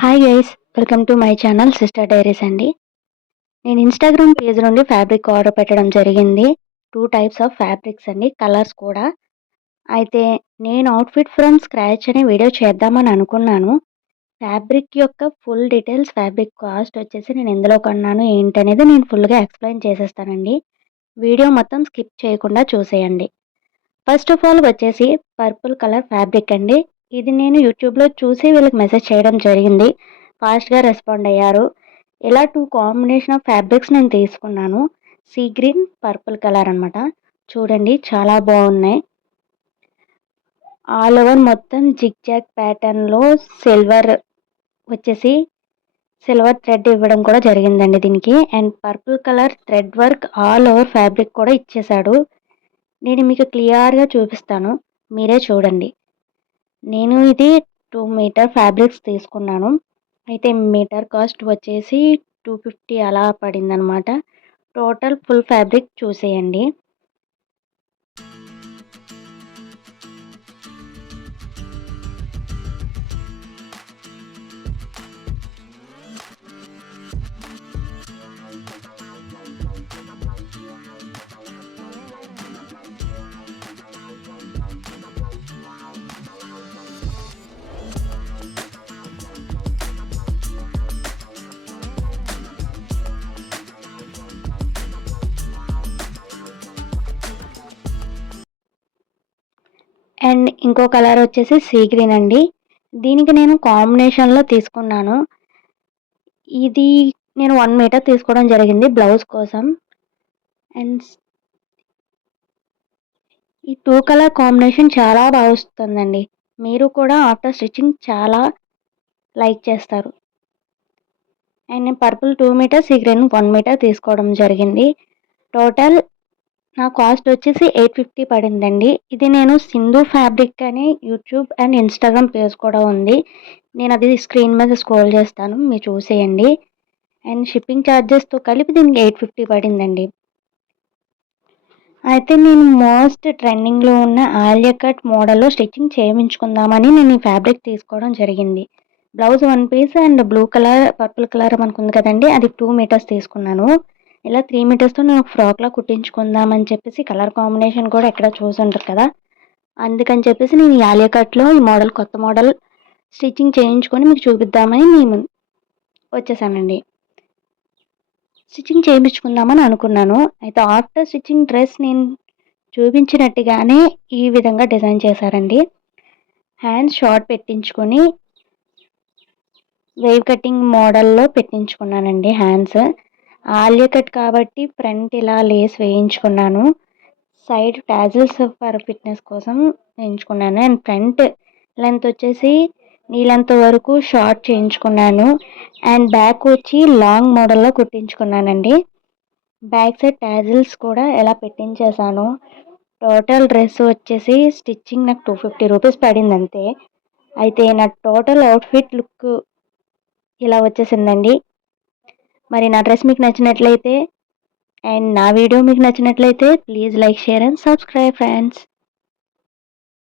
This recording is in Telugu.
Hi guys, welcome to my channel sister diaries అండి. నేను ఇన్స్టాగ్రామ్ పేజ్ నుండి ఫ్యాబ్రిక్ ఆర్డర్ పెట్టడం జరిగింది. 2 టైప్స్ ఆఫ్ ఫ్యాబ్రిక్స్ అండి, కలర్స్ కూడా. అయితే నేను అవుట్ఫిట్ ఫ్రమ్ స్క్రాచ్ అనే వీడియో చేద్దామని అనుకున్నాను. ఫ్యాబ్రిక్ యొక్క ఫుల్ డీటెయిల్స్, ఫ్యాబ్రిక్ కాస్ట్ వచ్చేసి నేను ఎందులో కొన్నాను ఏంటనేది నేను ఫుల్గా ఎక్స్ప్లెయిన్ చేసేస్తానండి. వీడియో మొత్తం స్కిప్ చేయకుండా చూసేయండి. ఫస్ట్ ఆఫ్ ఆల్ వచ్చేసి పర్పుల్ కలర్ ఫ్యాబ్రిక్ అండి. ఇది నేను యూట్యూబ్లో చూసి వీళ్ళకి మెసేజ్ చేయడం జరిగింది. ఫాస్ట్గా రెస్పాండ్ అయ్యారు. ఇలా 2 కాంబినేషన్ ఆఫ్ ఫ్యాబ్రిక్స్ నేను తీసుకున్నాను. సీ గ్రీన్, పర్పుల్ కలర్ అనమాట. చూడండి చాలా బాగున్నాయి. ఆల్ ఓవర్ మొత్తం జిగ్ జాగ్ ప్యాటర్న్లో సిల్వర్ వచ్చేసి సిల్వర్ థ్రెడ్ ఇవ్వడం కూడా జరిగిందండి దీనికి. And purple colour thread work all over fabric కూడా ఇచ్చేశాడు. నేను మీకు క్లియర్గా చూపిస్తాను, మీరే చూడండి. నేను ఇది 2 మీటర్ ఫ్యాబ్రిక్స్ తీసుకున్నాను. అయితే మీటర్ కాస్ట్ వచ్చేసి 250 అలా పడిందనమాట. టోటల్ ఫుల్ ఫ్యాబ్రిక్ చూసేయండి. అండ్ ఇంకో కలర్ వచ్చేసి సీ గ్రీన్ అండి. దీనికి నేను కాంబినేషన్లో తీసుకున్నాను. ఇది నేను 1 మీటర్ తీసుకోవడం జరిగింది బ్లౌజ్ కోసం. అండ్ ఈ 2 కలర్ కాంబినేషన్ చాలా బాగా వస్తుందండి. మీరు కూడా ఆఫ్టర్ స్టిచ్చింగ్ చాలా లైక్ చేస్తారు. అండ్ నేను purple 2 metre, sea green 1 metre తీసుకోవడం జరిగింది. టోటల్ నా కాస్ట్ వచ్చేసి 850 పడిందండి. ఇది నేను సింధు ఫ్యాబ్రిక్ అని యూట్యూబ్ అండ్ ఇన్స్టాగ్రామ్ పేజ్ కూడా ఉంది. నేను అది స్క్రీన్ మీద స్క్రోల్ చేస్తాను, మీరు చూసేయండి. అండ్ షిప్పింగ్ ఛార్జెస్తో కలిపి దీనికి 850 పడిందండి. అయితే నేను మోస్ట్ ట్రెండింగ్లో ఉన్న ఆలియా కట్ మోడల్లో స్టిచ్చింగ్ చేయించుకుందామని నేను ఈ ఫ్యాబ్రిక్ తీసుకోవడం జరిగింది. Blouse 1 piece and blue colour, purple colour మనకు ఉంది కదండి, అది 2 మీటర్స్ తీసుకున్నాను. ఇలా 3 మీటర్స్తో నేను ఒక ఫ్రాక్లా కుట్టించుకుందామని చెప్పేసి, కలర్ కాంబినేషన్ కూడా ఎక్కడ చూసి ఉంటారు కదా, అందుకని చెప్పేసి నేను ఈ ఆలియా కట్లో ఈ మోడల్, కొత్త మోడల్ స్టిచ్చింగ్ చేయించుకొని మీకు చూపిద్దామని నేను వచ్చేసానండి. స్టిచ్చింగ్ చేయించుకుందామని అనుకున్నాను. అయితే ఆఫ్టర్ స్టిచ్చింగ్ డ్రెస్ నేను చూపించినట్టుగానే ఈ విధంగా డిజైన్ చేశారండి. హ్యాండ్స్ షార్ట్ పెట్టించుకొని వేవ్ కటింగ్ మోడల్లో పెట్టించుకున్నానండి హ్యాండ్స్. ఆలియా కట్ కాబట్టి ఫ్రంట్ ఇలా లేస్ వేయించుకున్నాను. సైడ్ టాజిల్స్ ఫర్ ఫిట్నెస్ కోసం వేయించుకున్నాను. అండ్ ఫ్రంట్ లెంత్ వచ్చేసి నీ లెంత్ వరకు షార్ట్ చేయించుకున్నాను. అండ్ బ్యాక్ వచ్చి లాంగ్ మోడల్లో కుట్టించుకున్నానండి. బ్యాక్ సైడ్ టాజిల్స్ కూడా ఎలా పెట్టించేసాను. టోటల్ డ్రెస్ వచ్చేసి స్టిచ్చింగ్ నాకు 250 రూపీస్ పడింది అంతే. అయితే నా టోటల్ అవుట్ఫిట్ లుక్ ఇలా వచ్చేసిందండి. మరి నా డ్రెస్ మీకు నచ్చినట్లయితే అండ్ నా వీడియో మీకు నచ్చినట్లయితే please like, share and subscribe friends.